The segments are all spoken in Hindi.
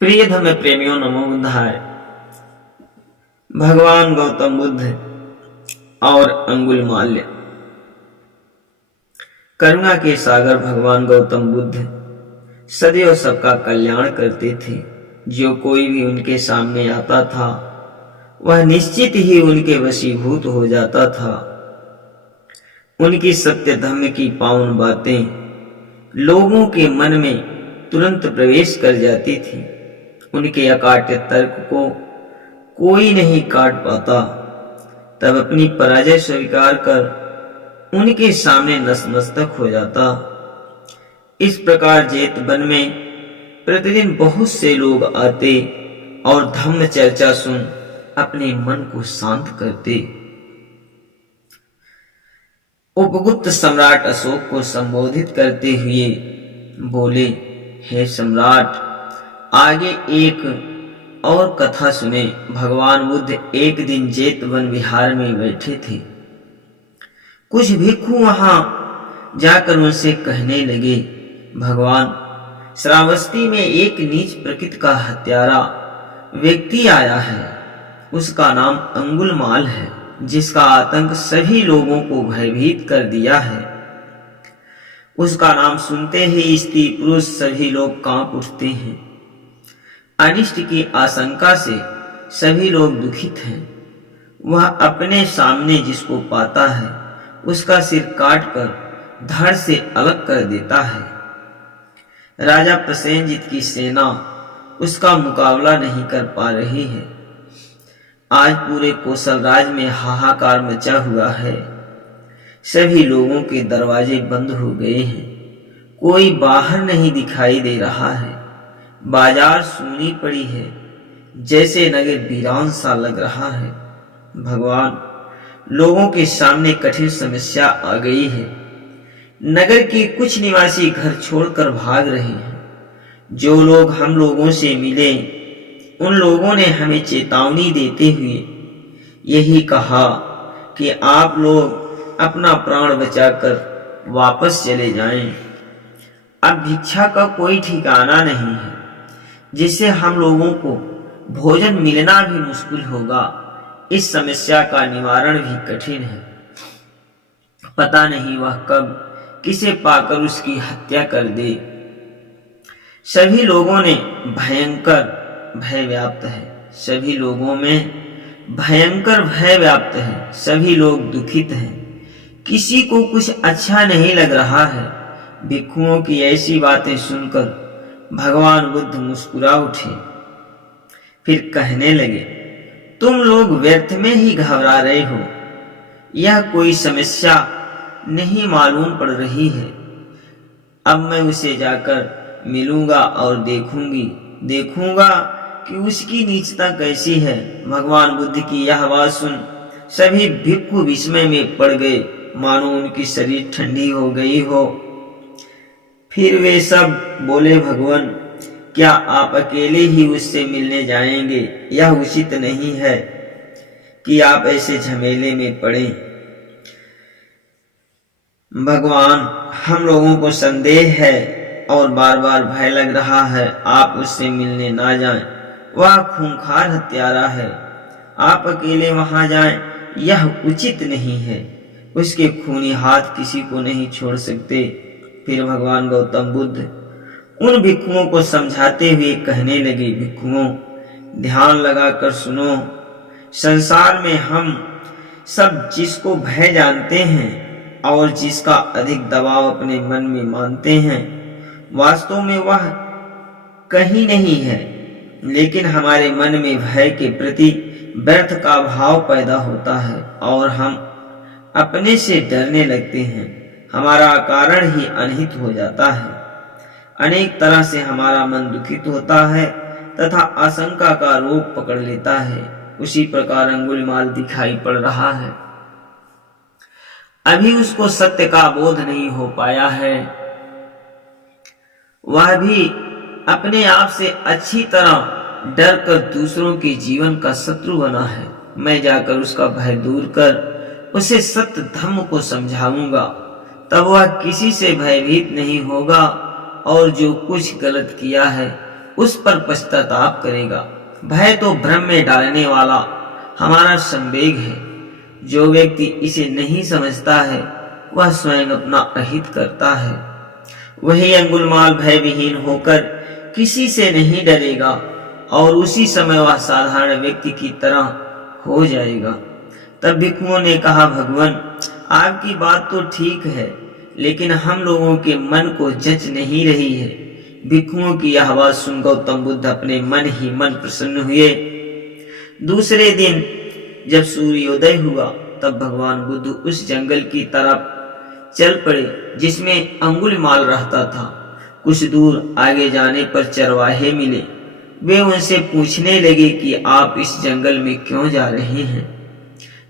प्रिय धम्म प्रेमियों, नमो बुद्धाय। भगवान गौतम बुद्ध और अंगुलिमाल्य। करुणा के सागर भगवान गौतम बुद्ध सदैव सबका कल्याण करते थे। जो कोई भी उनके सामने आता था वह निश्चित ही उनके वशीभूत हो जाता था। उनकी सत्य धम्म की पावन बातें लोगों के मन में तुरंत प्रवेश कर जाती थी। उनके अकाट्य तर्क को कोई नहीं काट पाता। तब अपनी पराजय स्वीकार कर उनके सामने नतमस्तक हो जाता। इस प्रकार जेत वन में प्रतिदिन बहुत से लोग आते और धम्म चर्चा सुन अपने मन को शांत करते। उपगुप्त सम्राट अशोक को संबोधित करते हुए बोले, हे सम्राट, आगे एक और कथा सुने। भगवान बुद्ध एक दिन जेत वन विहार में बैठे थे। कुछ भिक्षु वहां जाकर उनसे कहने लगे, भगवान, श्रावस्ती में एक नीच प्रकृति का हत्यारा व्यक्ति आया है। उसका नाम अंगुलिमाल है, जिसका आतंक सभी लोगों को भयभीत कर दिया है। उसका नाम सुनते ही स्त्री पुरुष सभी लोग कांप उठते हैं। अनिष्ट की आशंका से सभी लोग दुखित हैं। वह अपने सामने जिसको पाता है उसका सिर काटकर धड़ से अलग कर देता है। राजा प्रसेनजित की सेना उसका मुकाबला नहीं कर पा रही है। आज पूरे कौशल राज में हाहाकार मचा हुआ है। सभी लोगों के दरवाजे बंद हो गए हैं। कोई बाहर नहीं दिखाई दे रहा है। बाजार सूनी पड़ी है, जैसे नगर वीरान सा लग रहा है। भगवान, लोगों के सामने कठिन समस्या आ गई है। नगर के कुछ निवासी घर छोड़कर भाग रहे हैं। जो लोग हम लोगों से मिले उन लोगों ने हमें चेतावनी देते हुए यही कहा कि आप लोग अपना प्राण बचाकर वापस चले जाएं। अब भिक्षा का कोई ठिकाना नहीं है, जिससे हम लोगों को भोजन मिलना भी मुश्किल होगा। इस समस्या का निवारण भी कठिन है। पता नहीं वह कब किसे पाकर उसकी हत्या कर दे। सभी लोगों ने भयंकर भय व्याप्त है। सभी लोगों में भयंकर भय व्याप्त है। सभी लोग दुखित हैं। किसी को कुछ अच्छा नहीं लग रहा है। भिक्षुओं की ऐसी बातें सुनकर भगवान बुद्ध मुस्कुरा उठे। फिर कहने लगे, तुम लोग व्यर्थ में ही घबरा रहे हो। यह कोई समस्या नहीं मालूम पड़ रही है। अब मैं उसे जाकर मिलूंगा और देखूंगा कि उसकी नीचता कैसी है। भगवान बुद्ध की यह बात सुन सभी भिक्षु विस्मय में पड़ गए, मानो उनकी शरीर ठंडी हो गई हो। फिर वे सब बोले, भगवान, क्या आप अकेले ही उससे मिलने जाएंगे? यह उचित नहीं है कि आप ऐसे झमेले में पड़े। भगवान, हम लोगों को संदेह है और बार बार भय लग रहा है। आप उससे मिलने ना जाएं। वह खूंखार हत्यारा है। आप अकेले वहां जाएं, यह उचित नहीं है। उसके खूनी हाथ किसी को नहीं छोड़ सकते। फिर भगवान गौतम बुद्ध उन भिक्षुओं को समझाते हुए कहने लगे, भिक्षुओं, ध्यान लगाकर सुनो। संसार में हम सब जिसको भय जानते हैं और जिसका अधिक दबाव अपने मन में मानते हैं, वास्तव में वह कहीं नहीं है। लेकिन हमारे मन में भय के प्रति व्यर्थ का भाव पैदा होता है और हम अपने से डरने लगते हैं। हमारा कारण ही अनहित हो जाता है। अनेक तरह से हमारा मन दुखित होता है तथा आशंका का रोग पकड़ लेता है। उसी प्रकार अंगुलिमाल दिखाई पड़ रहा है। अभी उसको सत्य का बोध नहीं हो पाया है। वह भी अपने आप से अच्छी तरह डर कर दूसरों के जीवन का शत्रु बना है। मैं जाकर उसका भय दूर कर उसे सत्य धम्म को समझाऊंगा। तब वह किसी से भयभीत नहीं होगा और जो कुछ गलत किया है उस पर पश्चाताप करेगा। भय तो भ्रम में डालने वाला हमारा संवेग है। जो व्यक्ति इसे नहीं समझता है वह स्वयं अपना अहित करता है। वही अंगुलमाल भय विहीन होकर किसी से नहीं डरेगा और उसी समय वह साधारण व्यक्ति की तरह हो जाएगा। तब भिक्षुओं ने कहा, भगवान आपकी बात तो ठीक है, लेकिन हम लोगों के मन को जच नहीं रही है। भिक्षुओं की यह आवाज सुन गौतम बुद्ध अपने मन ही मन प्रसन्न हुए। दूसरे दिन जब सूर्योदय हुआ तब भगवान बुद्ध उस जंगल की तरफ चल पड़े जिसमें अंगुलिमाल रहता था। कुछ दूर आगे जाने पर चरवाहे मिले। वे उनसे पूछने लगे कि आप इस जंगल में क्यों जा रहे हैं।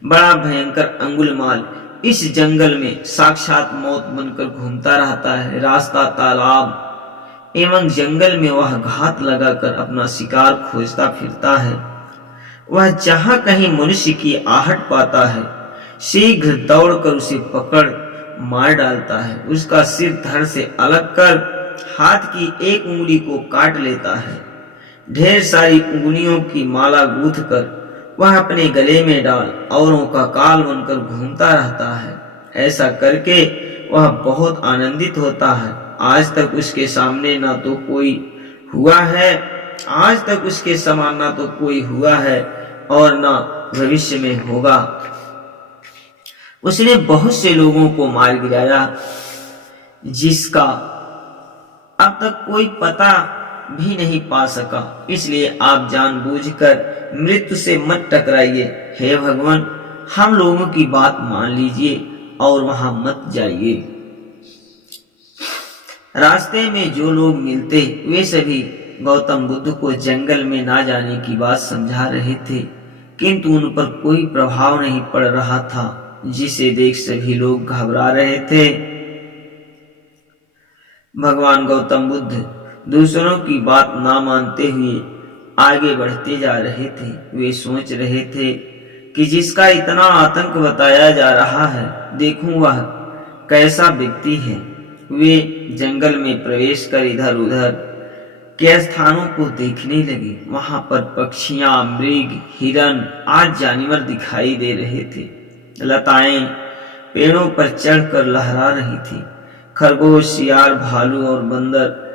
बड़ा भयंकर अंगुलिमाल इस जंगल में साक्षात मौत बनकर घूमता रहता है। रास्ता, तालाब एवं जंगल में वह घात लगाकर अपना शिकार खोजता फिरता है। वह जहां कहीं मनुष्य की आहट पाता है शीघ्र दौड़कर उसे पकड़ मार डालता है। उसका सिर धड़ से अलग कर हाथ की एक उंगली को काट लेता है। ढेर सारी उंगलियों की माला गूंथ कर वह अपने गले में डाल औरों का काल बनकर घूमता रहता है। ऐसा करके वह बहुत आनंदित होता है। आज तक उसके सामने ना तो कोई हुआ है, आज तक उसके समान ना तो कोई हुआ है और ना भविष्य में होगा। उसने बहुत से लोगों को मार गिराया जिसका अब तक कोई पता भी नहीं पा सका। इसलिए आप जानबूझकर मृत्यु से मत टकराइए। हे भगवान, हम लोगों की बात मान लीजिए और वहां मत जाइए। रास्ते में जो लोग मिलते वे सभी गौतम बुद्ध को जंगल में ना जाने की बात समझा रहे थे, किंतु उन पर कोई प्रभाव नहीं पड़ रहा था, जिसे देख सभी लोग घबरा रहे थे। भगवान गौतम बुद्ध दूसरों की बात ना मानते हुए आगे बढ़ते जा रहे थे। वे सोच रहे थे कि जिसका इतना आतंक बताया जा रहा है, देखूं वह कैसा व्यक्ति है। वे जंगल में प्रवेश कर इधर उधर के स्थानों को देखने लगे। वहां पर पक्षियां, मृग, हिरन आदि जानवर दिखाई दे रहे थे। लताएं पेड़ों पर चढ़कर लहरा रही थी। खरगोश, सियार, भालू और बंदर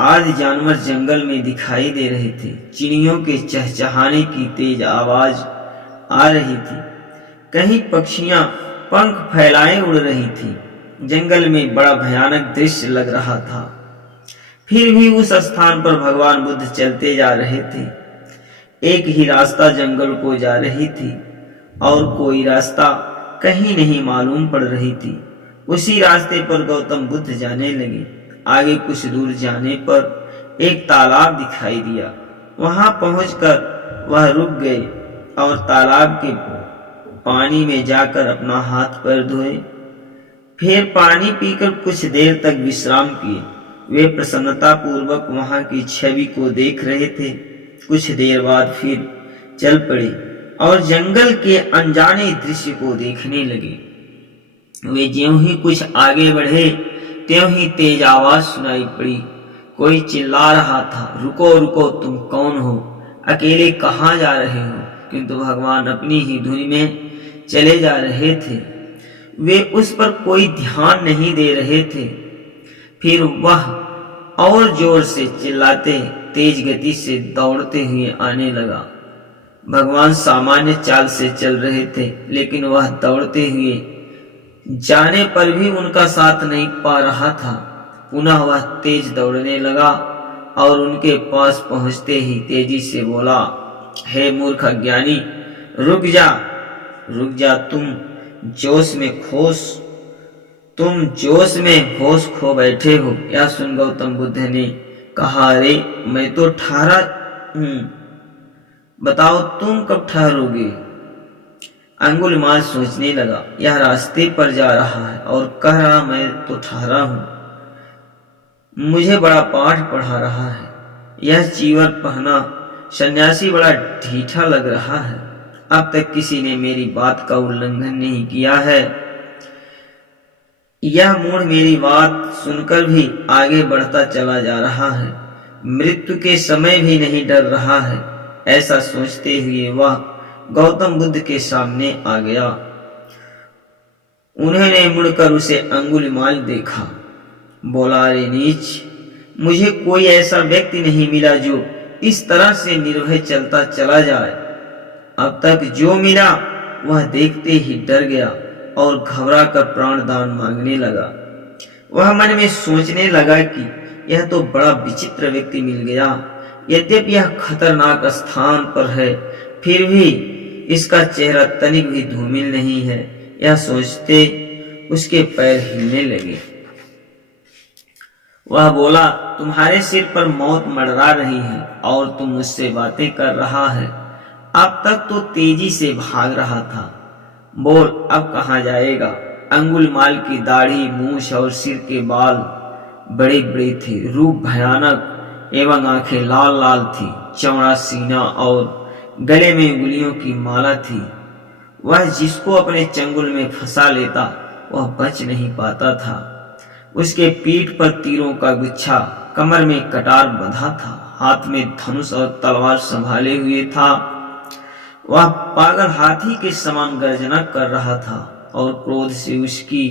आदि जानवर जंगल में दिखाई दे रहे थे। चिड़ियों के चहचहाने की तेज आवाज आ रही थी। कहीं पक्षियां पंख फैलाए उड़ रही थी। जंगल में बड़ा भयानक दृश्य लग रहा था। फिर भी उस स्थान पर भगवान बुद्ध चलते जा रहे थे। एक ही रास्ता जंगल को जा रही थी और कोई रास्ता कहीं नहीं मालूम पड़ रही थी। उसी रास्ते पर गौतम बुद्ध जाने लगे। आगे कुछ दूर जाने पर एक तालाब दिखाई दिया। वहां पहुंचकर वह रुक गए और तालाब के पानी में जाकर अपना हाथ पैर धोए। फिर पानी पीकर कुछ देर तक विश्राम किए। वे प्रसन्नता पूर्वक वहां की छवि को देख रहे थे। कुछ देर बाद फिर चल पड़े और जंगल के अनजाने दृश्य को देखने लगे। वे ज्यों ही कुछ आगे बढ़े त्यों ही तेज आवाज सुनाई पड़ी। कोई चिल्ला रहा था, रुको रुको, तुम कौन हो? अकेले कहाँ जा रहे हो? किंतु भगवान अपनी ही धुन में चले जा रहे थे। वे उस पर कोई ध्यान नहीं दे रहे थे। फिर वह और जोर से चिल्लाते तेज गति से दौड़ते हुए आने लगा। भगवान सामान्य चाल से चल रहे थे, लेकिन वह दौड़ते हुए जाने पर भी उनका साथ नहीं पा रहा था। पुनः वह तेज दौड़ने लगा और उनके पास पहुंचते ही तेजी से बोला, हे मूर्ख अज्ञानी, रुक जा रुक जा, तुम जोश में होश खो बैठे हो। यह सुन गौतम बुद्ध ने कहा, अरे मैं तो ठहरा हूं, बताओ तुम कब ठहरोगे? अंगुलिमाल सोचने लगा, यह रास्ते पर जा रहा है और कह रहा मैं तो ठहरा हूं, मुझे बड़ा पाठ पढ़ा रहा है। यह चीवर पहना सन्यासी बड़ा ढीठा लग रहा है। अब तक किसी ने मेरी बात का उल्लंघन नहीं किया है। यह मूढ़ मेरी बात सुनकर भी आगे बढ़ता चला जा रहा है। मृत्यु के समय भी नहीं डर रहा है। ऐसा सोचते हुए वह गौतम बुद्ध के सामने आ गया। उन्होंने मुड़कर उसे अंगुलिमाल देखा, बोला, अरे नीच, मुझे कोई ऐसा व्यक्ति नहीं मिला जो इस तरह से निर्भय चलता चला जाए। अब तक जो मिला वह देखते ही डर गया और घबरा कर प्राण दान मांगने लगा। वह मन में सोचने लगा कि यह तो बड़ा विचित्र व्यक्ति मिल गया। यद्यपि यह खतरनाक स्थान पर है, फिर भी इसका चेहरा तनिक भी धूमिल नहीं है। यह सोचते उसके पैर हिलने लगे। वह बोला, तुम्हारे सिर पर मौत मंडरा रही है और तुम मुझसे बातें कर रहा है। अब तक तो तेजी से भाग रहा था, बोल अब कहाँ जाएगा? अंगुलिमाल की दाढ़ी, मूछ और सिर के बाल बड़े बड़े थे, रूप भयानक एवं आंखें लाल लाल थी, चौड़ा सीना और गले में उंगलियों की माला थी। वह जिसको अपने चंगुल में फंसा लेता वह बच नहीं पाता था। उसके पीठ पर तीरों का गुच्छा, कमर में कटार बंधा था, हाथ में धनुष और तलवार संभाले हुए था। वह पागल हाथी के समान गर्जना कर रहा था और क्रोध से उसकी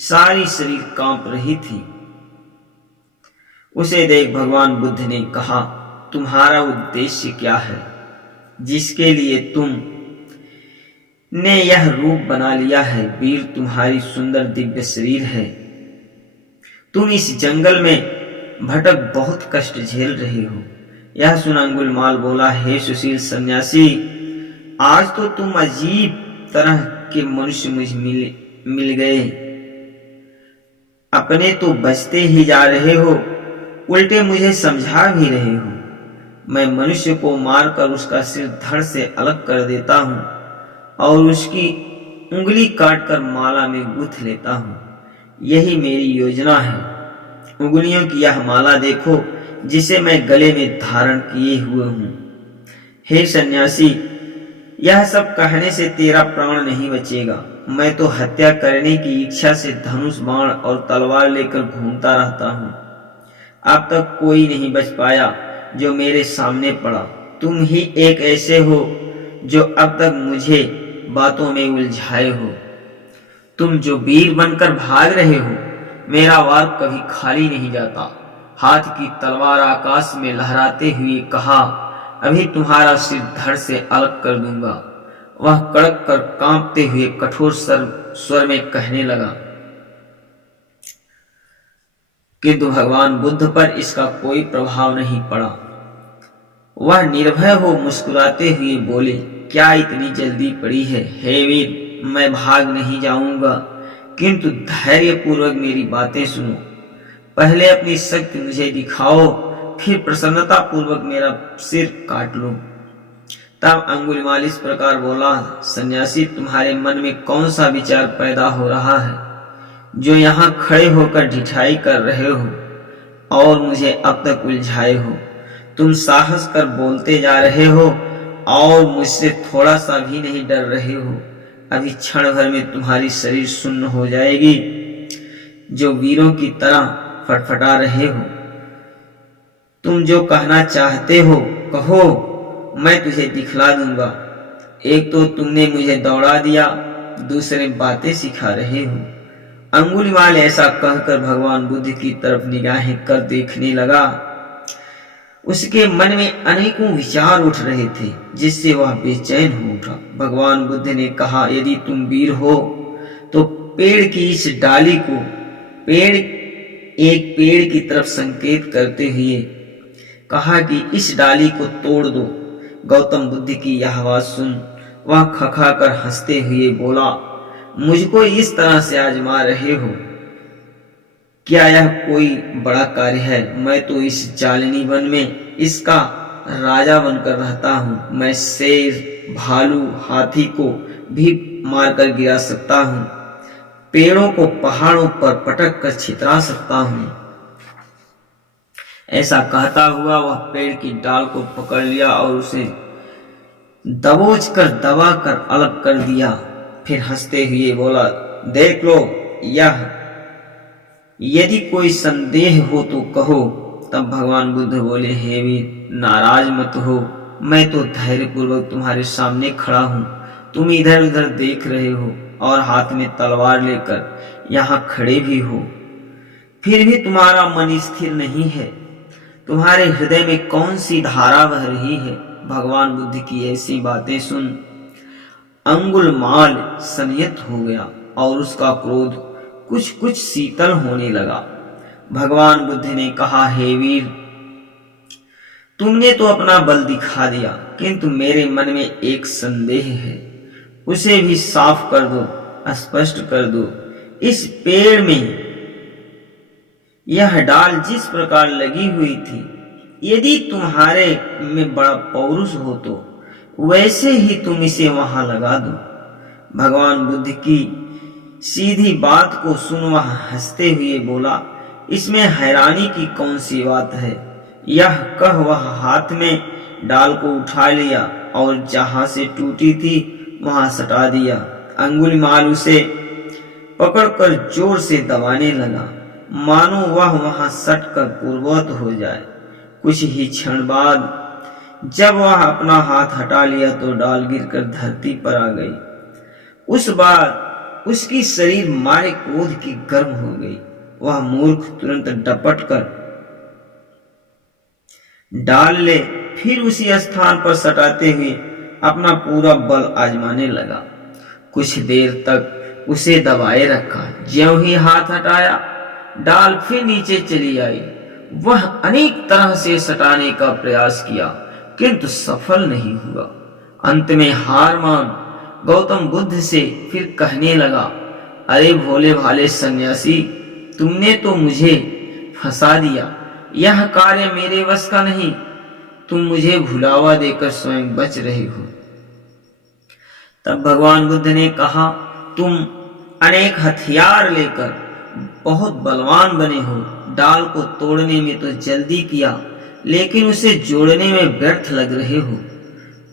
सारी शरीर कांप रही थी। उसे देख भगवान बुद्ध ने कहा, तुम्हारा उद्देश्य क्या है जिसके लिए तुम ने यह रूप बना लिया है? वीर, तुम्हारी सुंदर दिव्य शरीर है। तुम इस जंगल में भटक बहुत कष्ट झेल रहे हो। यह सुन अंगुलिमाल बोला, हे सुशील सन्यासी, आज तो तुम अजीब तरह के मनुष्य मुझे मिल गए। अपने तो बचते ही जा रहे हो, उल्टे मुझे समझा भी रहे हो। मैं मनुष्य को मारकर उसका सिर धड़ से अलग कर देता हूँ और उसकी उंगली काटकर माला में गूंथ लेता हूँ। यही मेरी योजना है। उंगलियों की यह माला देखो जिसे मैं गले में धारण किए हुए हूँ। हे सन्यासी, यह सब कहने से तेरा प्राण नहीं बचेगा। मैं तो हत्या करने की इच्छा से धनुष, बाण और तलवार लेकर घूमता रहता हूँ। अब तक कोई नहीं बच पाया जो मेरे सामने पड़ा। तुम ही एक ऐसे हो जो अब तक मुझे बातों में उलझाए हो। तुम जो वीर बनकर भाग रहे हो, मेरा वार कभी खाली नहीं जाता। हाथ की तलवार आकाश में लहराते हुए कहा, अभी तुम्हारा सिर धड़ से अलग कर दूंगा। वह कड़क कर कांपते हुए कठोर स्वर में कहने लगा, किंतु भगवान बुद्ध पर इसका कोई प्रभाव नहीं पड़ा। वह निर्भय हो मुस्कुराते हुए बोले, क्या इतनी जल्दी पड़ी है? हे वीर, मैं भाग नहीं जाऊंगा, किंतु धैर्य पूर्वक मेरी बातें सुनो। पहले अपनी शक्ति मुझे दिखाओ, फिर प्रसन्नता पूर्वक मेरा सिर काट लो। तब अंगुलिमाल इस प्रकार बोला, सन्यासी, तुम्हारे मन में कौन सा विचार पैदा हो रहा है जो यहाँ खड़े होकर ढिठाई कर रहे हो और मुझे अब तक उलझाए हो? तुम साहस कर बोलते जा रहे हो और मुझसे थोड़ा सा भी नहीं डर रहे हो। अभी क्षण भर में तुम्हारी शरीर सुन्न हो जाएगी। जो वीरों की तरह फटफटा रहे हो, तुम जो कहना चाहते हो कहो, मैं तुझे दिखला दूंगा। एक तो तुमने मुझे दौड़ा दिया, दूसरे बातें सिखा रहे हो। अंगुलिमाल ऐसा कहकर भगवान बुद्ध की तरफ निगाहें कर देखने लगा। उसके मन में अनेकों विचार उठ रहे थे जिससे वह बेचैन हो उठा। भगवान बुद्ध ने कहा, यदि तुम वीर हो तो पेड़ की इस डाली को एक पेड़ की तरफ संकेत करते हुए कहा कि इस डाली को तोड़ दो। गौतम बुद्ध की यह आवाज सुन वह खखाकर हंसते हुए बोला, मुझको इस तरह से आजमा रहे हो? क्या यह कोई बड़ा कार्य है? मैं तो इस जालिनी वन में इसका राजा बनकर रहता हूँ। मैं शेर, भालू, हाथी को भी मारकर गिरा सकता हूँ। पेड़ों को पहाड़ों पर पटक कर छितरा सकता हूँ। ऐसा कहता हुआ वह पेड़ की डाल को पकड़ लिया और उसे दबोच कर दबा कर अलग कर दिया। फिर हंसते हुए बोला, देख लो, यह यदि कोई संदेह हो तो कहो। तब भगवान बुद्ध बोले, हे वीर, नाराज मत हो, मैं तो धैर्य पूर्वक तुम्हारे सामने खड़ा हूँ। तुम इधर उधर देख रहे हो और हाथ में तलवार लेकर यहाँ खड़े भी हो, फिर भी तुम्हारा मन स्थिर नहीं है। तुम्हारे हृदय में कौन सी धारा बह रही है? भगवान बुद्ध की ऐसी बातें सुन अंगुलमाल संयत हो गया और उसका क्रोध कुछ कुछ शीतल होने लगा। भगवान बुद्ध ने कहा, हे वीर, तुमने तो अपना बल दिखा दिया, किंतु मेरे मन में एक संदेह है, उसे भी साफ कर दो, स्पष्ट कर दो। इस पेड़ में यह डाल जिस प्रकार लगी हुई थी, यदि तुम्हारे में बड़ा पौरुष हो तो वैसे ही तुम इसे वहां लगा दो। भगवान बुद्ध की सीधी बात को सुन वह हंसते हुए बोला, इसमें हैरानी की कौन सी बात है? यह कह वह हाथ में डाल को उठा लिया और जहां से टूटी थी वहां सटा दिया। अंगुलीमाल उसे पकड़कर जोर से दबाने लगा, मानो वह वहां सटकर पूर्ववत हो जाए। कुछ ही क्षण बाद जब वह अपना हाथ हटा लिया तो डाल गिरकर धरती पर आ गई। उस बार उसकी शरीर मारे क्रोध की गर्म हो गई। वह मूर्ख तुरंत डपट कर डाल ले फिर उसी स्थान पर सटाते हुए अपना पूरा बल आजमाने लगा। कुछ देर तक उसे दबाए रखा। ज्यों ही हाथ हटाया, डाल फिर नीचे चली आई। वह अनेक तरह से सटाने का प्रयास किया, किंतु सफल नहीं हुआ। अंत में हार मान गौतम बुद्ध से फिर कहने लगा, अरे भोले भाले सन्यासी, तुमने तो मुझे फंसा दिया। यह कार्य मेरे वश का नहीं। तुम मुझे भुलावा देकर स्वयं बच रहे हो। तब भगवान बुद्ध ने कहा, तुम अनेक हथियार लेकर बहुत बलवान बने हो। डाल को तोड़ने में तो जल्दी किया, लेकिन उसे जोड़ने में व्यर्थ लग रहे हो।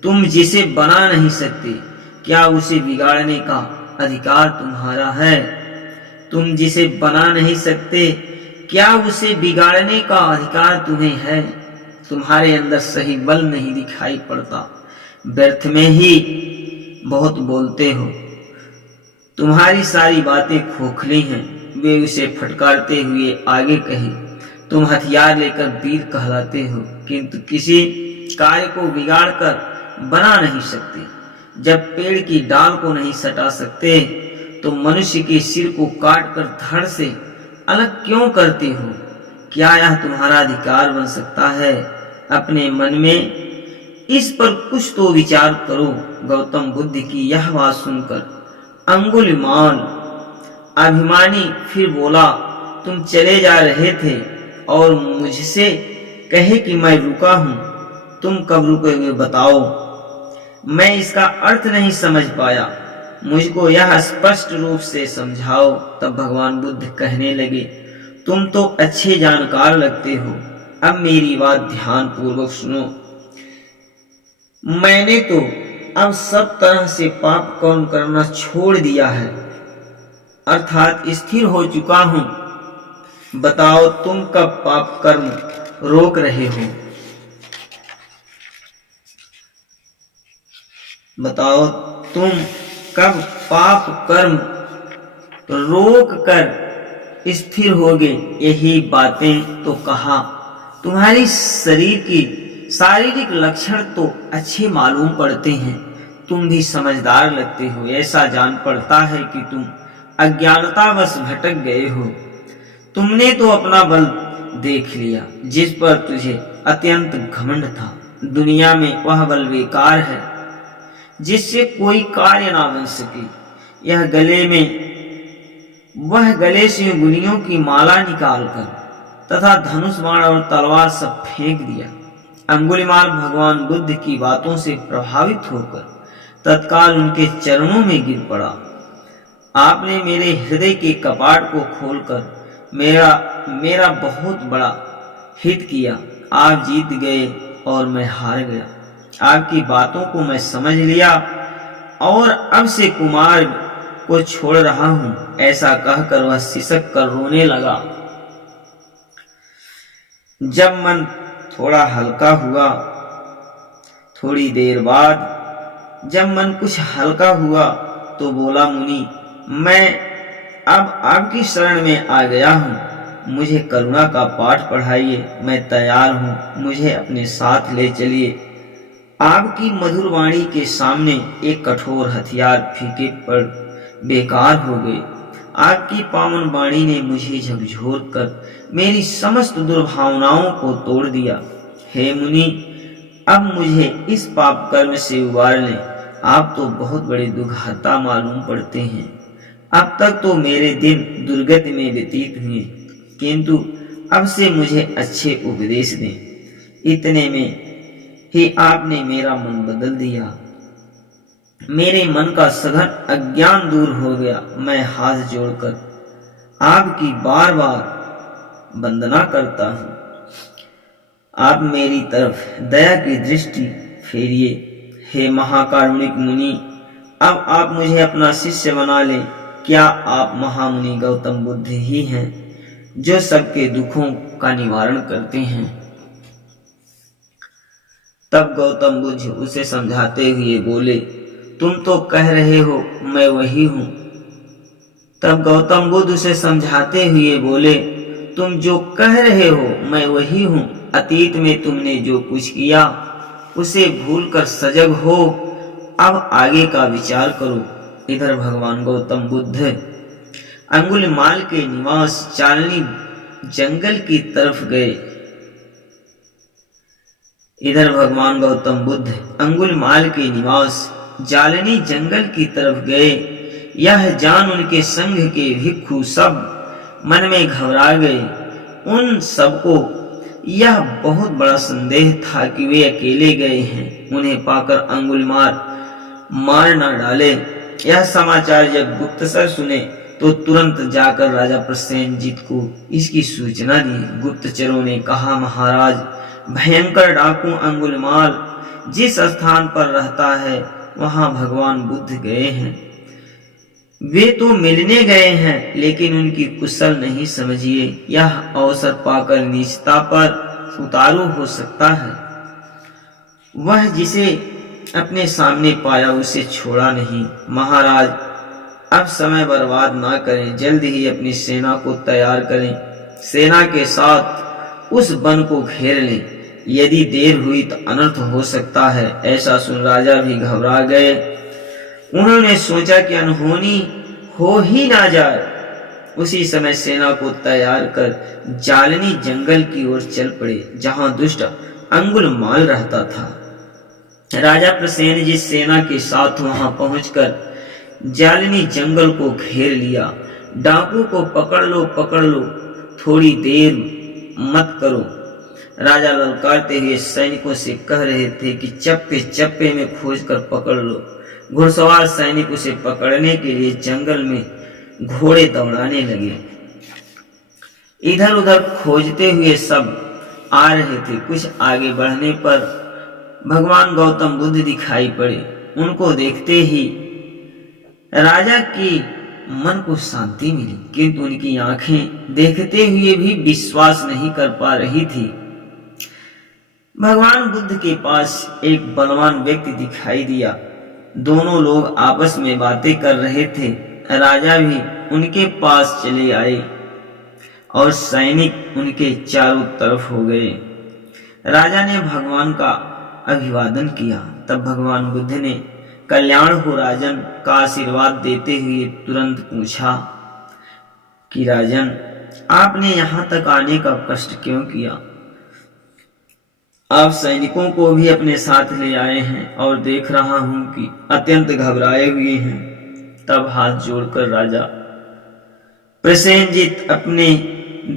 तुम जिसे बना नहीं सकते, क्या उसे बिगाड़ने का अधिकार तुम्हारा है? तुम जिसे बना नहीं सकते, क्या उसे बिगाड़ने का अधिकार तुम्हें है? तुम्हारे अंदर सही बल नहीं दिखाई पड़ता, व्यर्थ में ही बहुत बोलते हो। तुम्हारी सारी बातें खोखली हैं। वे उसे फटकारते हुए आगे कहे, तुम हथियार लेकर वीर कहलाते हो, किंतु किसी कार्य को बिगाड़ कर बना नहीं सकते। जब पेड़ की डाल को नहीं सटा सकते, तो मनुष्य के सिर को काट कर धड़ से अलग क्यों करते हो? क्या यह तुम्हारा अधिकार बन सकता है? अपने मन में इस पर कुछ तो विचार करो। गौतम बुद्ध की यह बात सुनकर अंगुलीमाल अभिमानी फिर बोला, तुम चले जा रहे थे और मुझसे कहे कि मैं रुका हूं। तुम कब रुकोगे बताओ? मैं इसका अर्थ नहीं समझ पाया, मुझको यह स्पष्ट रूप से समझाओ। तब भगवान बुद्ध कहने लगे, तुम तो अच्छे जानकार लगते हो। अब मेरी बात ध्यान पूर्वक सुनो। मैंने तो अब सब तरह से पाप कर्म करना छोड़ दिया है, अर्थात स्थिर हो चुका हूं। बताओ, तुम कब पाप कर्म रोक रहे हो? बताओ, तुम कब पाप कर्म रोक कर स्थिर होगे? यही बातें तो कहा। तुम्हारी शरीर की शारीरिक लक्षण तो अच्छे मालूम पड़ते हैं, तुम भी समझदार लगते हो। ऐसा जान पड़ता है कि तुम अज्ञानतावश भटक गए हो। तुमने तो अपना बल देख लिया, जिस पर तुझे अत्यंत घमंड था। दुनिया में वह बल बेकार है जिससे कोई कार्य ना बन सके। वह गले से गुलियों की माला निकालकर तथा धनुष बाण और तलवार सब फेंक दिया। अंगुलीमाल भगवान बुद्ध की बातों से प्रभावित होकर तत्काल उनके चरणों में गिर पड़ा। आपने मेरे हृदय के कपाट को खोलकर मेरा बहुत बड़ा हित किया। आप जीत गए और मैं हार गया। आपकी बातों को मैं समझ लिया और अब से कुमार को छोड़ रहा हूं। ऐसा कहकर वह सिसक कर रोने लगा। जब मन थोड़ा हल्का हुआ, थोड़ी देर बाद जब मन कुछ हल्का हुआ तो बोला, मुनि मैं अब आपकी शरण में आ गया हूँ, मुझे करुणा का पाठ पढ़ाइए, मैं तैयार हूँ, मुझे अपने साथ ले चलिए। आपकी मधुर वाणी के सामने एक कठोर हथियार फीके पड़ बेकार हो गए। आपकी पावन वाणी ने मुझे झकझोर कर मेरी समस्त दुर्भावनाओं को तोड़ दिया। हे मुनि, अब मुझे इस पाप कर्म से उबार लें। आप तो बहुत बड़े दुर्घाता मालूम पड़ते हैं। अब तक तो मेरे दिन दुर्गति में व्यतीत हुए, किंतु अब से मुझे अच्छे उपदेश दें। इतने में ही आपने मेरा मन बदल दिया। मेरे मन का सघन अज्ञान दूर हो गया। मैं हाथ जोड़कर आपकी बार बार वंदना करता हूँ। आप मेरी तरफ दया की दृष्टि फेरिए। हे महाकारुणिक मुनि, अब आप मुझे अपना शिष्य बना लें। क्या आप महामुनि गौतम बुद्ध ही हैं जो सबके दुखों का निवारण करते हैं? तब गौतम बुद्ध उसे समझाते हुए बोले, तुम तो कह रहे हो मैं वही हूँ। तब गौतम बुद्ध उसे समझाते हुए बोले, तुम जो कह रहे हो मैं वही हूँ, अतीत में तुमने जो कुछ किया उसे भूलकर सजग हो, अब आगे का विचार करो। इधर भगवान गौतम बुद्ध अंगुलिमाल के निवास चालनी जंगल की तरफ गए। इधर भगवान गौतम बुद्ध अंगुलिमाल के निवास जालनी जंगल की तरफ गए। यह जान उनके संघ के भिक्षु सब मन में घबरा गए। उन सबको यह बहुत बड़ा संदेह था कि वे अकेले गए हैं, उन्हें पाकर अंगुलिमाल मार न डाले। यह समाचार जब गुप्तचर सुने तो तुरंत जाकर राजा प्रसेनजीत को इसकी सूचना दी। गुप्तचरों ने कहा, महाराज, भयंकर डाकू अंगुलिमाल जिस स्थान पर रहता है वहां भगवान बुद्ध गए हैं। वे तो मिलने गए हैं, लेकिन उनकी कुशल नहीं समझिए। यह अवसर पाकर नीचता पर उतारू हो सकता है। वह जिसे अपने सामने पाया उसे छोड़ा नहीं। महाराज, अब समय बर्बाद ना करें, जल्द ही अपनी सेना को तैयार करें। सेना के साथ उस वन को घेर लें। यदि देर हुई तो अनर्थ हो सकता है। ऐसा सुन राजा भी घबरा गए। उन्होंने सोचा कि अनहोनी हो ही ना जाए। उसी समय सेना को तैयार कर जालनी जंगल की ओर चल पड़े, जहां दुष्ट अंगुलिमाल रहता था। राजा प्रसेनजीत सेना के साथ वहां पहुंचकर जालनी जंगल को घेर लिया। डाकू को पकड़ लो, पकड़ लो, थोड़ी देर मत करो। राजा ललकारते हुए सैनिकों से कह रहे थे कि चप्पे चप्पे में खोज कर पकड़ लो। घुड़सवार सैनिक उसे पकड़ने के लिए जंगल में घोड़े दौड़ाने लगे। इधर उधर खोजते हुए सब आ रहे थे। कुछ आगे बढ़ने पर भगवान गौतम बुद्ध दिखाई पड़े। उनको देखते ही राजा की मन को शांति मिली, किंतु उनकी आंखें देखते हुए भी विश्वास नहीं कर पा रही थी। भगवान बुद्ध के पास एक बलवान व्यक्ति दिखाई दिया। दोनों लोग आपस में बातें कर रहे थे। राजा भी उनके पास चले आए और सैनिक उनके चारों तरफ हो गए। राजा ने भगवान का अभिवादन किया। तब भगवान बुद्ध ने कल्याण हो राजन का आशीर्वाद देते हुए तुरंत पूछा कि राजन, आपने यहाँ तक आने का कष्ट क्यों किया? आप सैनिकों को भी अपने साथ ले आए हैं और देख रहा हूं कि अत्यंत घबराए हुए हैं। तब हाथ जोड़कर राजा प्रसेनजीत अपने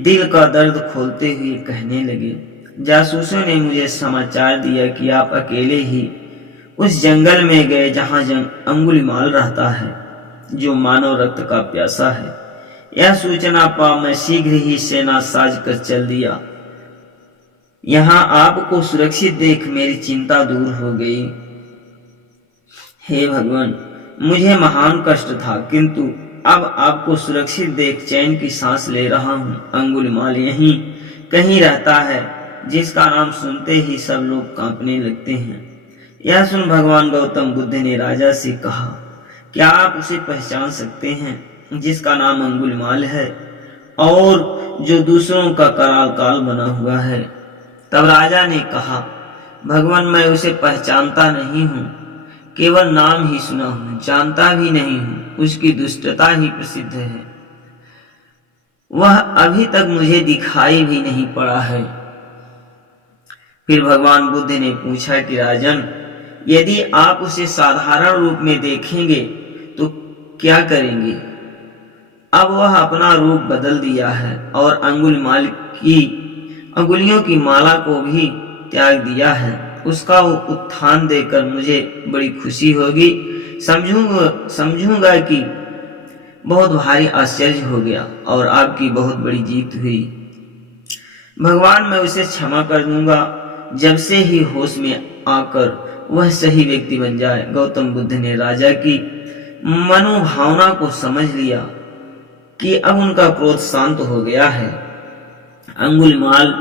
दिल का दर्द खोलते हुए कहने लगे, जासूसों ने मुझे समाचार दिया कि आप अकेले ही उस जंगल में गए जहां अंगुलिमाल रहता है, जो मानव रक्त का प्यासा है। यह सूचना पा मैं शीघ्र ही सेना साज कर चल दिया। यहाँ आपको सुरक्षित देख मेरी चिंता दूर हो गई। हे भगवान, मुझे महान कष्ट था, किंतु अब आपको सुरक्षित देख चैन की सांस ले रहा हूँ। अंगुलिमाल यहीं कहीं रहता है जिसका नाम सुनते ही सब लोग कांपने लगते हैं। यह सुन भगवान गौतम बुद्ध ने राजा से कहा, क्या आप उसे पहचान सकते हैं जिसका नाम अंगुलिमाल है और जो दूसरों का कराल काल बना हुआ है? तब राजा ने कहा, भगवान मैं उसे पहचानता नहीं हूँ, केवल नाम ही सुना हूँ, जानता भी नहीं हूँ। उसकी दुष्टता ही प्रसिद्ध है, वह अभी तक मुझे दिखाई भी नहीं पड़ा है। फिर भगवान बुद्ध ने पूछा कि राजन, यदि आप उसे साधारण रूप में देखेंगे तो क्या करेंगे? अब वह अपना रूप बदल दिया है और अंगुलिमाल की अंगुलियों की माला को भी त्याग दिया है। उसका वो उत्थान देखकर मुझे बड़ी खुशी होगी। समझूंगा कि बहुत भारी आश्चर्य हो गया और आपकी बहुत बड़ी जीत हुई। भगवान मैं उसे क्षमा कर दूंगा जब से ही होश में आकर वह सही व्यक्ति बन जाए। गौतम बुद्ध ने राजा की मनोभावना को समझ लिया कि अब उनका क्रोध शांत हो गया है। अंगुलिमाल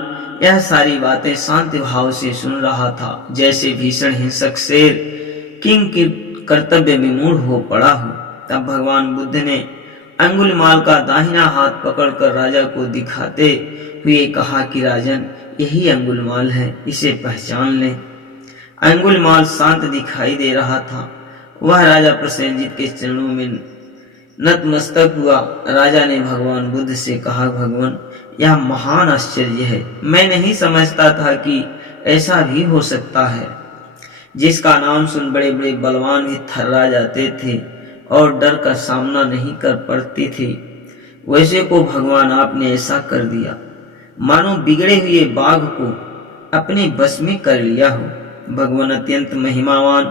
यह सारी बातें शांति भाव से सुन रहा था, जैसे भीषण हिंसक शेर किंग के कर्तव्य में मूढ़ हो पड़ा हो। तब भगवान बुद्ध ने अंगुलिमाल का दाहिना हाथ पकड़कर राजा को दिखाते हुए कहा कि राजन, यही अंगुलिमाल है, इसे पहचान लें। अंगुलिमाल शांत दिखाई दे रहा था। वह राजा प्रसेनजीत के चरणों में नतमस्तक हुआ। राजा ने भगवान बुद्ध से कहा, भगवान यह महान आश्चर्य है, मैं नहीं समझता था कि ऐसा भी हो सकता है। जिसका नाम सुन बड़े बड़े बलवान भी थर्रा जाते थे और डर का सामना नहीं कर पाते थे, वैसे को भगवान आपने ऐसा कर दिया, मानो बिगड़े हुए बाघ को अपने बस में कर लिया हो। भगवान अत्यंत महिमावान,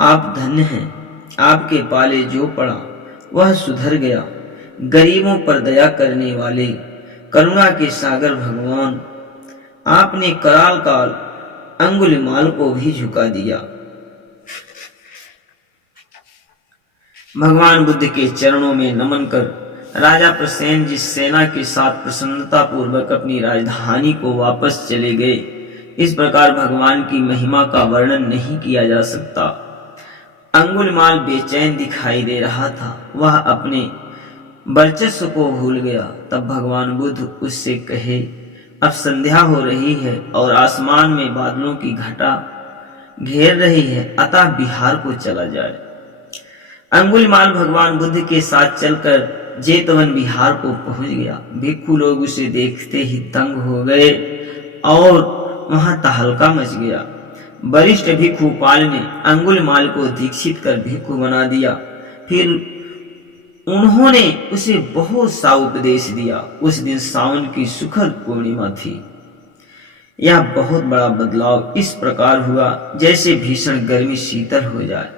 आप धन्य हैं। आपके पाले जो पड़ा वह सुधर गया। गरीबों पर दया करने वाले करुणा के सागर भगवान, आपने कराल काल अंगुलिमाल को भी झुका दिया। भगवान बुद्ध के चरणों में नमन कर राजा प्रसेनजीत सेना के साथ प्रसन्नता पूर्वक अपनी राजधानी को वापस चले गए। इस प्रकार भगवान की महिमा का वर्णन नहीं किया जा सकता। अंगुलिमाल बेचैन दिखाई दे रहा था, वह अपने वर्चस्व को भूल गया। तब भगवान बुद्ध उससे कहे, अब संध्या हो रही है और आसमान में बादलों की घटा घेर रही है, अतः बिहार को चला जाए। अंगुलिमाल भगवान बुद्ध के साथ चलकर जेतवन बिहार को पहुंच गया। भिक्षु लोग उसे देखते ही दंग हो गए और वहां तहलका मच गया। वरिष्ठ भिक्षुपाल ने अंगुलिमाल को दीक्षित कर भिक्षु बना दिया। फिर उन्होंने उसे बहुत सा उपदेश दिया। उस दिन सावन की सुखद पूर्णिमा थी। यह बहुत बड़ा बदलाव इस प्रकार हुआ जैसे भीषण गर्मी शीतल हो जाए।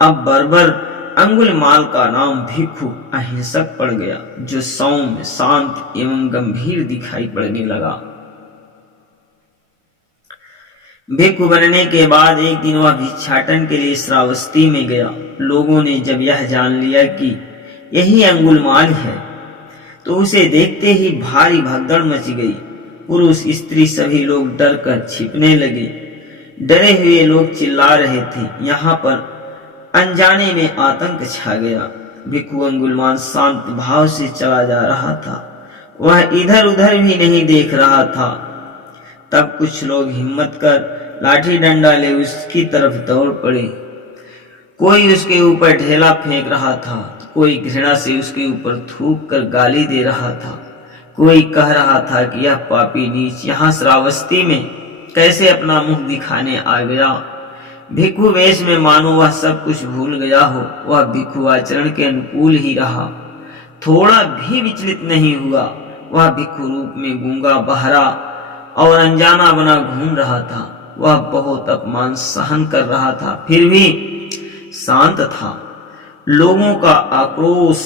अब बर्बर अंगुलिमाल का नाम भिक्षु अहिंसक पड़ गया, जो सौम्य, शांत एवं गंभीर दिखाई पड़ने लगा। भिक्षु बनने के बाद एक दिन वह भिक्षाटन के लिए श्रावस्ती में गया। लोगों ने जब यह जान लिया कि यही अंगुलिमाल है तो उसे देखते ही भारी भगदड़ मच गई। पुरुष स्त्री सभी लोग डर कर छिपने लगे। डरे हुए लोग चिल्ला रहे थे। यहाँ पर अनजाने में आतंक छा गया। भिक्षु अंगुलिमाल शांत भाव से चला जा रहा था, वह इधर उधर भी नहीं देख रहा था। तब कुछ लोग हिम्मत कर लाठी डंडा ले उसकी तरफ दौड़ पड़े। कोई उसके ऊपर ढेला फेंक रहा था, कोई घृणा से उसके ऊपर थूक कर गाली दे रहा था। कोई कह रहा था कि यह पापी नीच यहाँ श्रावस्ती में कैसे अपना मुख दिखाने आ गया। भिक्षु वेश में मानो वह सब कुछ भूल गया हो। वह भिक्षु आचरण के अनुकूल ही रहा, थोड़ा भी विचलित नहीं हुआ। वह भिक्षु रूप में गूंगा, बहरा और अनजाना बना घूम रहा था। वह बहुत अपमान सहन कर रहा था, फिर भी शांत था। लोगों का आक्रोश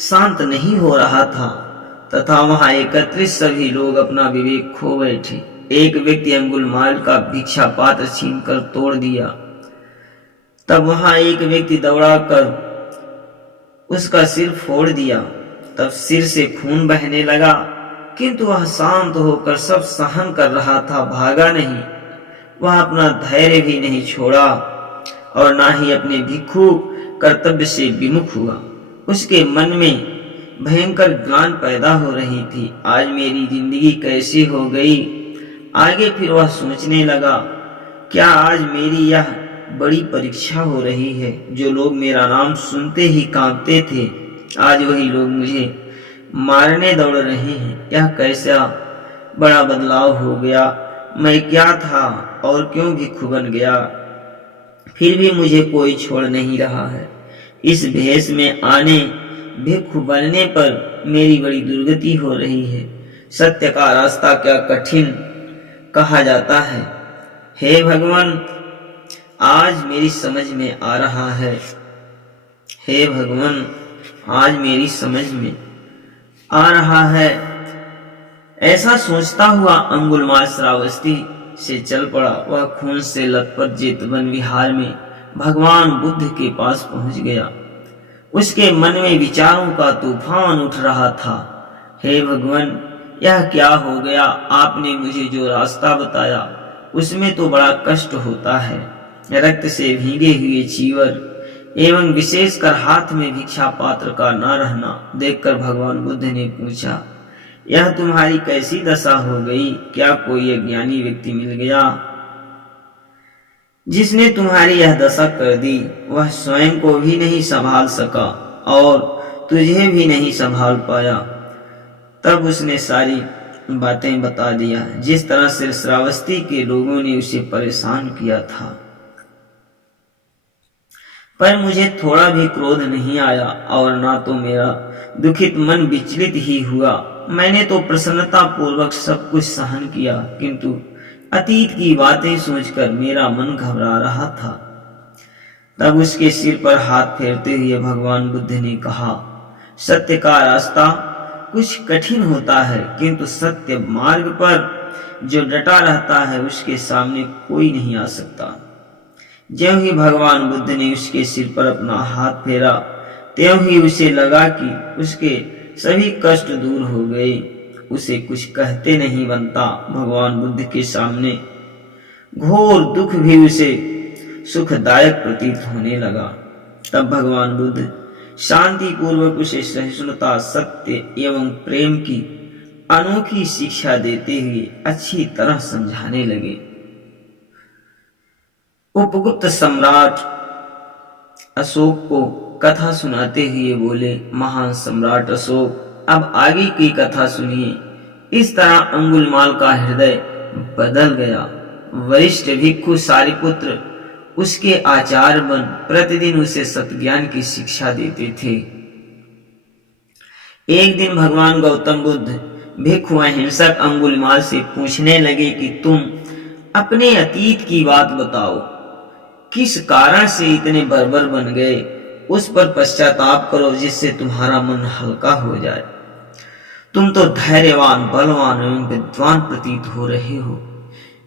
शांत नहीं हो रहा था तथा वहां एकत्रित सभी लोग अपना विवेक खो बैठे। एक व्यक्ति अंगुलिमाल का भिक्षा पात्र छीनकर तोड़ दिया। तब वहां एक व्यक्ति दौड़ाकर उसका सिर फोड़ दिया। तब सिर से खून बहने लगा। किंतु वह शांत होकर सब सहन कर रहा था, भागा नहीं। वह अपना धैर्य भी नहीं छोड़ा और ना ही अपने भिक्षु कर्तव्य से विमुख हुआ। उसके मन में भयंकर ग्लानि पैदा हो रही थी, आज मेरी जिंदगी कैसी हो गई। आगे फिर वह सोचने लगा, क्या आज मेरी यह बड़ी परीक्षा हो रही है। जो लोग मेरा नाम सुनते ही कांपते थे, आज वही लोग मुझे मारने दौड़ रहे हैं। यह कैसा बड़ा बदलाव हो गया। मैं क्या था और क्यों भिक्षु बन गया, फिर भी मुझे कोई छोड़ नहीं रहा है। इस भेष में आने भिक्षु बनने पर मेरी बड़ी दुर्गति हो रही है। सत्य का रास्ता क्या कठिन कहा जाता है। हे भगवान, आज मेरी समझ में आ रहा है। हे भगवान, आज मेरी समझ में आ रहा है। ऐसा सोचता हुआ अंगुलमाल श्रावस्ती से चल पड़ा। वह खून से लथपथ जेतवन विहार में भगवान बुद्ध के पास पहुंच गया। उसके मन में विचारों का तूफान उठ रहा था। हे भगवान, यह क्या हो गया। आपने मुझे जो रास्ता बताया उसमें तो बड़ा कष्ट होता है। रक्त से भीगे हुए चीवर एवं विशेषकर हाथ में भिक्षा पात्र का न रहना देखकर भगवान बुद्ध ने पूछा, यह तुम्हारी कैसी दशा हो गई। क्या कोई अज्ञानी व्यक्ति मिल गया जिसने तुम्हारी यह दशा कर दी। वह स्वयं को भी नहीं संभाल सका और तुझे भी नहीं संभाल पाया। तब उसने सारी बातें बता दिया, जिस तरह से श्रावस्ती के लोगों ने उसे परेशान किया था। पर मुझे थोड़ा भी क्रोध नहीं आया और ना तो मेरा दुखित मन विचलित ही हुआ। मैंने तो प्रसन्नता पूर्वक सब कुछ सहन किया, किंतु अतीत की बातें सोचकर मेरा मन घबरा रहा था। तब उसके सिर पर हाथ फेरते हुए भगवान बुद्ध ने कहा, सत्य का रास्ता कुछ कठिन होता है, किंतु सत्य मार्ग पर जो डटा रहता है उसके सामने कोई नहीं आ सकता। ज्यों ही भगवान बुद्ध ने उसके सिर पर अपना हाथ फेरा, त्यों ही उसे लगा कि उसके सभी कष्ट दूर हो गए। उसे कुछ कहते नहीं बनता। भगवान बुद्ध के सामने घोर दुख भी उसे सुखदायक प्रतीत होने लगा। तब भगवान बुद्ध शांति पूर्वक उसे सहिष्णुता, सत्य एवं प्रेम की अनोखी शिक्षा देते हुए अच्छी तरह समझाने लगे। उपगुप्त सम्राट अशोक को कथा सुनाते हुए बोले, महान सम्राट अशोक, अब आगे की कथा सुनिए। इस तरह अंगुलमाल का हृदय बदल गया। वरिष्ठ भिक्षु सारिपुत्र उसके आचार्य बन प्रतिदिन उसे सत्ज्ञान की शिक्षा देते थे। एक दिन भगवान गौतम बुद्ध भिक्षु अहिंसक अंगुलमाल से पूछने लगे कि तुम अपने अतीत की बात बताओ, किस कारण से इतने बर्बर बन गए। उस पर पश्चाताप करो जिससे तुम्हारा मन हल्का हो जाए। तुम तो धैर्यवान, बलवान एवं विद्वान प्रतीत हो रहे हो।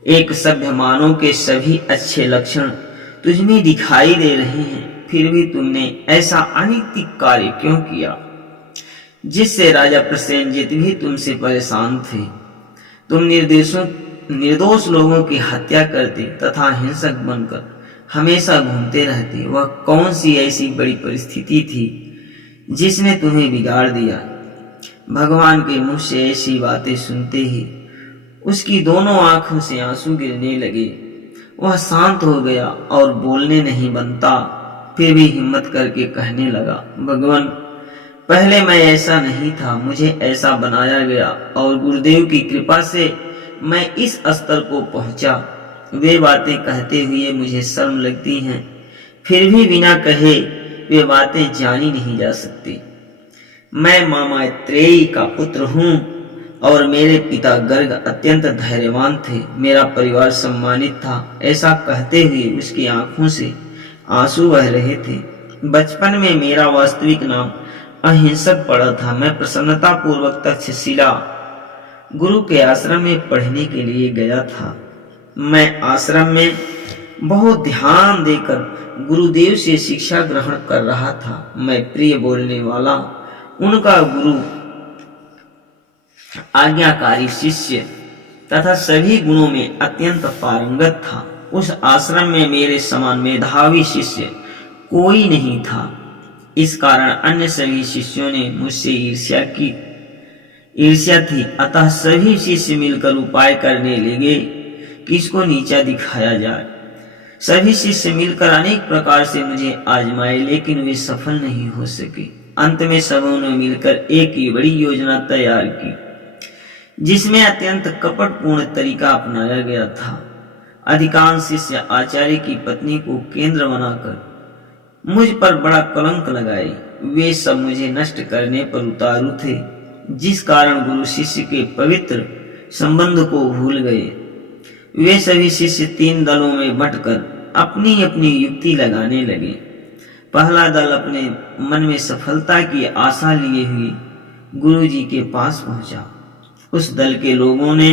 एक सभ्य मानव के सभी अच्छे लक्षण तुझमें दिखाई दे रहे हैं, फिर भी तुमने ऐसा अनैतिक कार्य क्यों किया जिससे राजा प्रसेनजित भी तुमसे परेशान थे। तुम निर्दोष लोगों की हत्या करते तथा हिंसक बनकर हमेशा घूमते रहते। वह कौन सी ऐसी बड़ी परिस्थिति थी जिसने तुम्हें बिगाड़ दिया। भगवान के मुंह से ऐसी बातें सुनते ही उसकी दोनों आंखों से आंसू गिरने लगे। वह शांत हो गया और बोलने नहीं बनता, फिर भी हिम्मत करके कहने लगा, भगवान, पहले मैं ऐसा नहीं था, मुझे ऐसा बनाया गया और गुरुदेव की कृपा से मैं इस स्तर को पहुंचा। वे बातें कहते हुए मुझे शर्म लगती हैं, फिर भी बिना कहे वे बातें जानी नहीं जा सकती। मैं मां मैत्रेयी का पुत्र हूँ और मेरे पिता गर्ग अत्यंत धैर्यवान थे। मेरा परिवार सम्मानित था। ऐसा कहते हुए उसकी आंखों से आंसू बह रहे थे। बचपन में मेरा वास्तविक नाम अहिंसक पड़ा था। मैं प्रसन्नता पूर्वक तक्षशिला गुरु के आश्रम में पढ़ने के लिए गया था। मैं आश्रम में बहुत ध्यान देकर गुरुदेव से शिक्षा ग्रहण कर रहा था। मैं प्रिय बोलने वाला, उनका गुरु आज्ञाकारी शिष्य तथा सभी गुणों में अत्यंत पारंगत था। उस आश्रम में मेरे समान मेधावी शिष्य कोई नहीं था। इस कारण अन्य सभी शिष्यों ने मुझसे ईर्ष्या थी। अतः सभी शिष्य मिलकर उपाय करने लगे कि इसको नीचा दिखाया जाए। सभी शिष्य मिलकर अनेक प्रकार से मुझे आजमाए, लेकिन वे सफल नहीं हो सके। अंत में सबों ने मिलकर एक बड़ी योजना तैयार की, जिसमें अत्यंत कपटपूर्ण तरीका अपनाया गया था। अधिकांश शिष्य आचार्य की पत्नी को केंद्र बनाकर मुझ पर बड़ा कलंक लगाए। वे सब मुझे नष्ट करने पर उतारू थे, जिस कारण गुरु शिष्य के पवित्र संबंध को भूल गए। वे सभी शिष्य 3 दलों में बंटकर अपनी अपनी युक्ति लगाने लगे। पहला दल अपने मन में सफलता की आशा लिए हुए गुरु जी के पास पहुंचा। उस दल के लोगों ने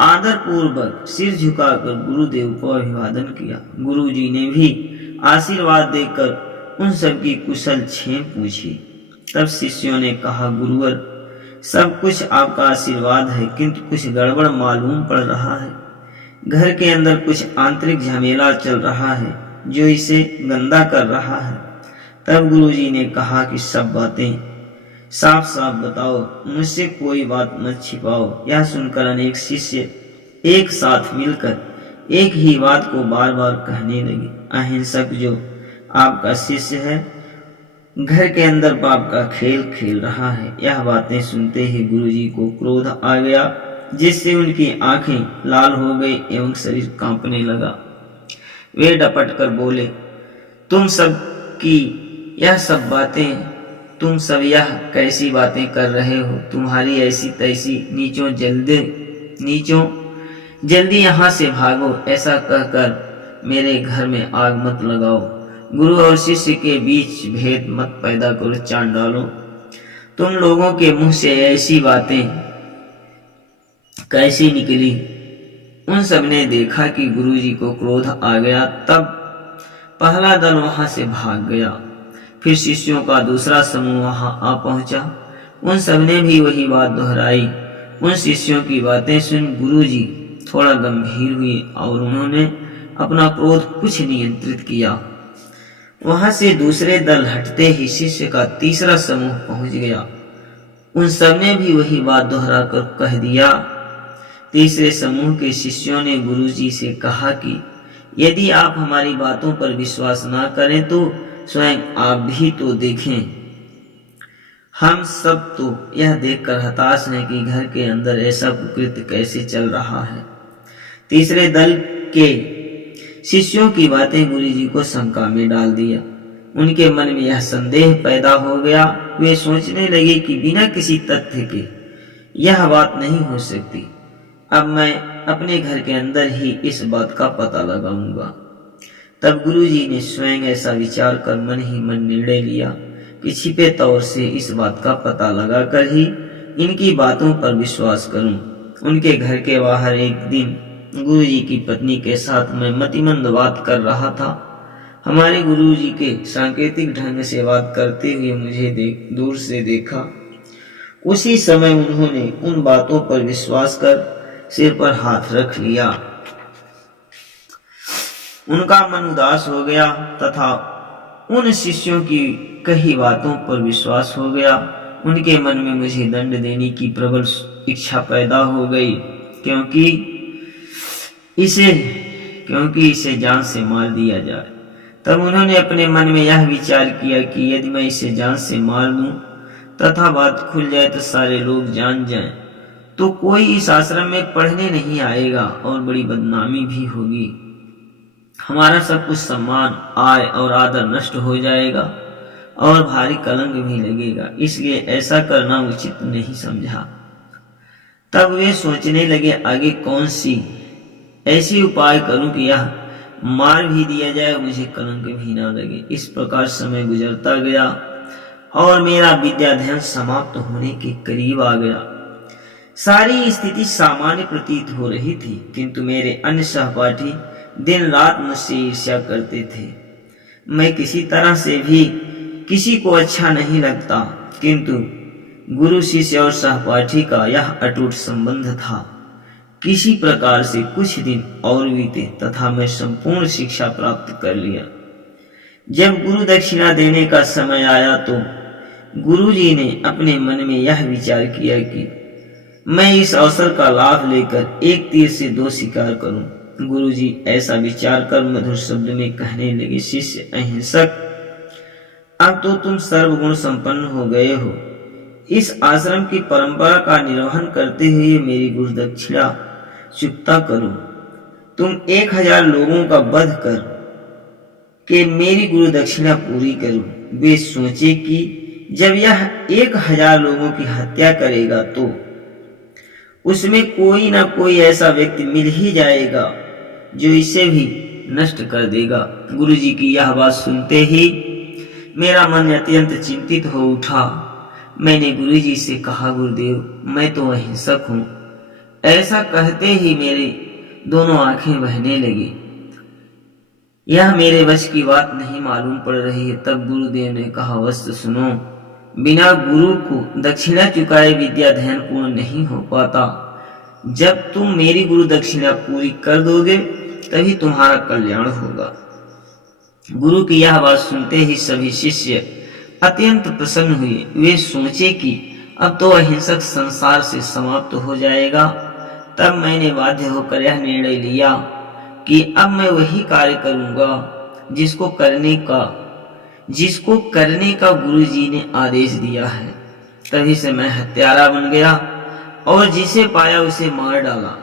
आदर पूर्वक सिर झुकाकर गुरुदेव को अभिवादन किया। गुरु जी ने भी आशीर्वाद देकर उन सब की कुशल क्षेम पूछी। तब शिष्यों ने कहा, गुरुवर, सब कुछ आपका आशीर्वाद है, किंतु कुछ गड़बड़ मालूम पड़ रहा है। घर के अंदर कुछ आंतरिक झमेला चल रहा है जो इसे गंदा कर रहा है। तब गुरुजी ने कहा कि सब बातें साफ साफ बताओ, मुझसे कोई बात मत छिपाओ। यह सुनकर अनेक शिष्य एक साथ मिलकर एक ही बात को बार बार कहने लगे। अहिंसक जो आपका शिष्य है, घर के अंदर पाप का खेल खेल रहा है। यह बातें सुनते ही गुरुजी को क्रोध आ गया, जिससे उनकी आंखें लाल हो गई एवं शरीर कांपने लगा। वे डपट कर बोले, तुम सब यह कैसी बातें कर रहे हो? तुम्हारी ऐसी तैसी, नीचों जल्दी यहाँ से भागो। ऐसा कहकर मेरे घर में आग मत लगाओ। गुरु और शिष्य के बीच भेद मत पैदा करो चांडालो। तुम लोगों के मुंह से ऐसी बातें कैसी निकली? उन सब ने देखा कि गुरुजी को क्रोध आ गया। तब पहला दल वहां से भाग गया। फिर शिष्यों का दूसरा समूह वहां आ पहुंचा। उन सब ने भी वही बात दोहराई। उन शिष्यों की बातें सुन गुरुजी थोड़ा गंभीर हुए और उन्होंने अपना क्रोध कुछ नियंत्रित किया। वहां से दूसरे दल हटते ही शिष्य का तीसरा समूह पहुंच गया। उन सब ने भी वही बात दोहरा कर कह दिया। तीसरे समूह के शिष्यों ने गुरुजी से कहा कि यदि आप हमारी बातों पर विश्वास ना करें तो स्वयं आप भी तो देखें। हम सब तो यह देखकर हताश हैं कि घर के अंदर ऐसा कुकृत्य कैसे चल रहा है। तीसरे दल के शिष्यों की बातें गुरुजी को शंका में डाल दिया। उनके मन में यह संदेह पैदा हो गया। वे सोचने लगे कि बिना किसी तथ्य के यह बात नहीं हो सकती। अब मैं अपने घर के अंदर ही इस बात का पता लगाऊंगा। तब गुरुजी ने स्वयं ऐसा विचार कर मन ही मन निर्णय लिया कि छिपे तौर से इस बात का पता लगाकर ही इनकी बातों पर विश्वास करूं। उनके घर के बाहर एक दिन गुरुजी की पत्नी के साथ मैं मतिमंद बात कर रहा था। हमारे गुरुजी के सांकेतिक ढंग से बात करते हुए मुझे दूर से देखा। उसी समय उन्होंने उन बातों पर विश्वास कर सिर पर हाथ रख लिया। उनका मन उदास हो गया तथा उन शिष्यों की कही बातों पर विश्वास हो गया। उनके मन में मुझे दंड देने की प्रबल इच्छा पैदा हो गई, क्योंकि इसे जान से मार दिया जाए। तब उन्होंने अपने मन में यह विचार किया कि यदि मैं इसे जान से मार दूं तथा बात खुल जाए तो सारे लोग जान जाएं, तो कोई इस आश्रम में पढ़ने नहीं आएगा और बड़ी बदनामी भी होगी। हमारा सब कुछ सम्मान, आय और आदर नष्ट हो जाएगा और भारी कलंक भी लगेगा। इसलिए ऐसा करना उचित नहीं समझा। तब वे सोचने लगे आगे कौन सी ऐसी उपाय करूं कि यह मार भी दिया जाए और मुझे कलंक भी ना लगे। इस प्रकार समय गुजरता गया और मेरा विद्याध्ययन समाप्त होने के करीब आ गया। सारी स्थिति सामान्य प्रतीत हो रही थी, किंतु मेरे अन्य सहपाठी दिन रात मुझसे ईर्ष्या करते थे। मैं किसी तरह से भी किसी को अच्छा नहीं लगता, किंतु गुरु शिष्य और सहपाठी का यह अटूट संबंध था। किसी प्रकार से कुछ दिन और बीते तथा मैं संपूर्ण शिक्षा प्राप्त कर लिया। जब गुरु दक्षिणा देने का समय आया तो गुरुजी ने अपने मन में यह विचार किया कि मैं इस अवसर का लाभ लेकर एक तीर से दो शिकार करूं। गुरुजी ऐसा विचार कर मधुर शब्द में कहने लगे, शिष्य अहिंसक, अब तो तुम सर्वगुण संपन्न हो गए हो। इस आश्रम की परंपरा का निर्वहन करते हुए मेरी गुरु दक्षिणा चुकता करो। तुम 1000 लोगों का वध कर के मेरी गुरु दक्षिणा पूरी करो। वे सोचे कि जब यह 1000 लोगों की हत्या करेगा तो उसमें कोई ना कोई ऐसा व्यक्ति मिल ही जाएगा जो इसे भी नष्ट कर देगा। गुरुजी की यह बात सुनते ही मेरा मन अत्यंत चिंतित हो उठा। मैंने गुरुजी से कहा, गुरुदेव, मैं तो अहिंसक हूँ। ऐसा कहते ही मेरी दोनों आंखें बहने लगी। यह मेरे वश की बात नहीं मालूम पड़ रही है। तब गुरुदेव ने कहा, वत्स सुनो, बिना गुरु को दक्षिणा चुकाए विद्या अध्ययन पूर्ण नहीं हो पाता। जब तुम मेरी गुरु दक्षिणा पूरी कर दोगे तभी तुम्हारा कल्याण होगा। गुरु की यह बात सुनते ही सभी शिष्य अत्यंत प्रसन्न हुए। वे सोचे कि अब तो अहिंसक संसार से समाप्त हो जाएगा। तब मैंने बाध्य होकर यह निर्णय लिया कि अब मैं वही कार्य करूंगा जिसको करने का गुरुजी ने आदेश दिया है। तभी से मैं हत्यारा बन गया और जिसे पाया उसे मार डाला।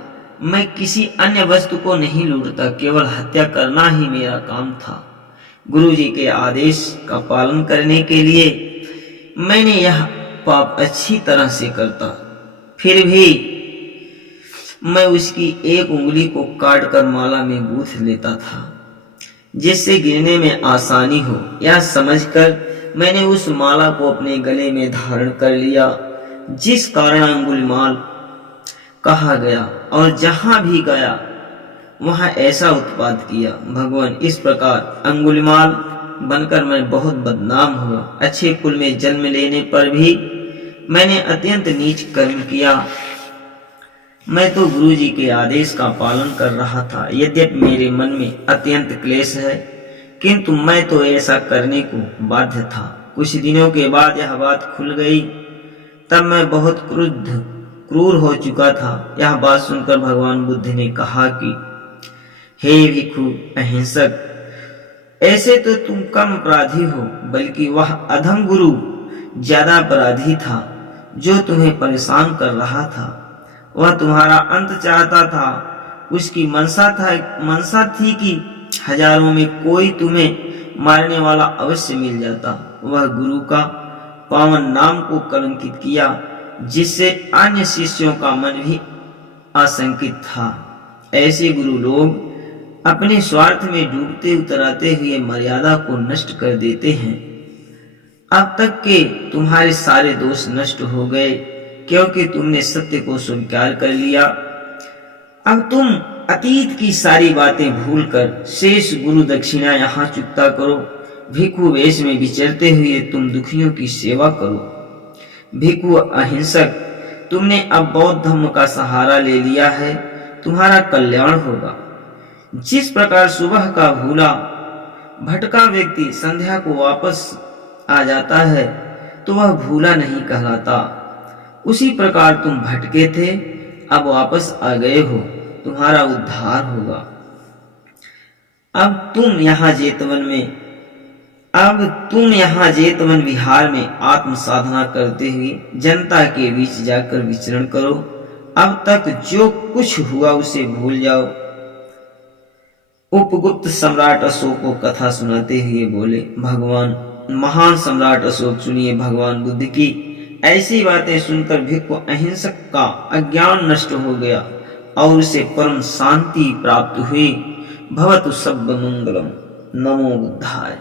मैं किसी अन्य वस्तु को नहीं लूटता, केवल हत्या करना ही मेरा काम था। गुरुजी के आदेश का पालन करने के लिए मैंने यह पाप अच्छी तरह से करता, फिर भी मैं उसकी एक उंगली को काटकर माला में गूंथ लेता था जिससे गिरने में आसानी हो। यह समझकर मैंने उस माला को अपने गले में धारण कर लिया, जिस कारण अंगुलिमाल कहा गया, और जहां भी गया वहां ऐसा उत्पात किया। भगवान, इस प्रकार अंगुलिमाल बनकर मैं बहुत बदनाम हुआ। अच्छे कुल में जन्म लेने पर भी मैंने अत्यंत नीच कर्म किया। मैं तो गुरु जी के आदेश का पालन कर रहा था। यद्यपि मेरे मन में अत्यंत क्लेश है, किंतु मैं तो ऐसा करने को बाध्य था। कुछ दिनों के बाद यह बात खुल गई। तब मैं बहुत क्रूर हो चुका था। यह बात सुनकर भगवान बुद्ध ने कहा कि हे भिक्षु अहिंसक, ऐसे तो तुम कम अपराधी हो, बल्कि वह अधम गुरु ज्यादा अपराधी था जो तुम्हें परेशान कर रहा था। वह तुम्हारा अंत चाहता था। उसकी मनसा थी कि हजारों में कोई तुम्हें मारने वाला अवश्य मिल जाता। वह गुरु का पावन नाम को कलंकित किया, जिससे अन्य शिष्यों का मन भी आशंकित था। ऐसे गुरु लोग अपने स्वार्थ में डूबते उतराते हुए मर्यादा को नष्ट कर देते हैं। अब तक के तुम्हारे सारे दोष नष्ट हो गए, क्योंकि तुमने सत्य को स्वीकार कर लिया। अब तुम अतीत की सारी बातें भूलकर शेष गुरु दक्षिणा यहाँ चुकता करो। भिक्षु वेश में विचरते हुए तुम दुखियों की सेवा करो। भिक्षु अहिंसक, तुमने अब बौद्ध धर्म का सहारा ले लिया है, तुम्हारा कल्याण होगा। जिस प्रकार सुबह का भूला भटका व्यक्ति संध्या को वापस आ जाता है तो वह भूला नहीं कहलाता, उसी प्रकार तुम भटके थे, अब वापस आ गए हो, तुम्हारा उद्धार होगा। अब तुम यहाँ जेतवन विहार में आत्म साधना करते हुए जनता के बीच जाकर विचरण करो। अब तक जो कुछ हुआ उसे भूल जाओ। उपगुप्त सम्राट अशोक को कथा सुनाते हुए बोले, भगवान महान सम्राट अशोक, सुनिए भगवान बुद्ध की ऐसी बातें सुनकर भिक्षु अहिंसक का अज्ञान नष्ट हो गया और उसे परम शांति प्राप्त हुई। भवतु सब मंगलम। नमो बुद्धाय।